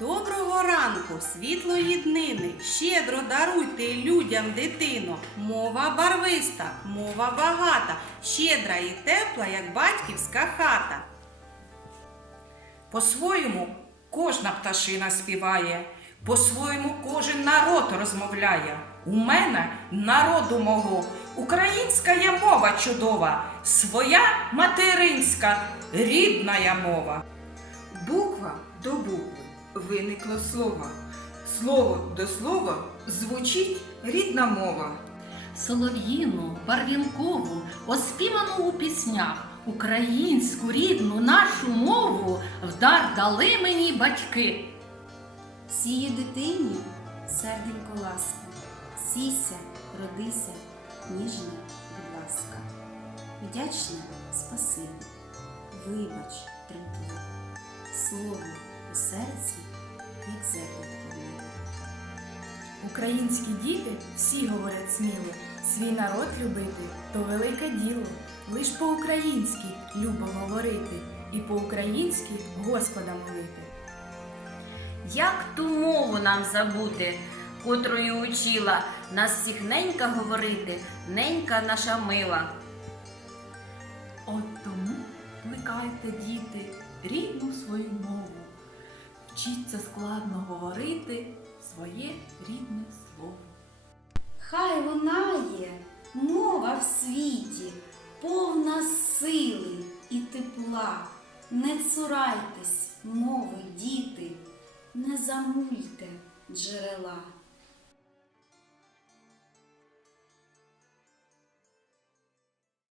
Доброго ранку, світлої днини, щедро даруйте людям дитино. Мова барвиста, мова багата, щедра і тепла, як батьківська хата. По-своєму кожна пташина співає, по-своєму кожен народ розмовляє. У мене народу мого, українська є мова чудова, своя материнська, рідна я мова. Буква до букви виникло слово. Слово до слова звучить рідна мова. солов'їну, барвінкову, оспівану у піснях, українську рідну нашу мову вдар дали мені батьки. Сіє дитині серденько ласка, сійся, родися, ніжна, будь ласка. Вдячна спасибі, вибач, тремтливо, слово у серці, як зернятко в небі. Українські діти всі говорять сміло, свій народ любити то велике діло. Лиш по-українськи любо говорити, і по-українськи Господа молити. Як ту мову нам забути, котрою учила нас всіх ненька говорити, ненька наша мила. От тому плекайте, діти, рідну свою мову. Вчіться складно говорити своє рідне слово. Хай лунає мова в світі, повна сили і тепла. Не цурайтесь, мови, діти, не замульте джерела.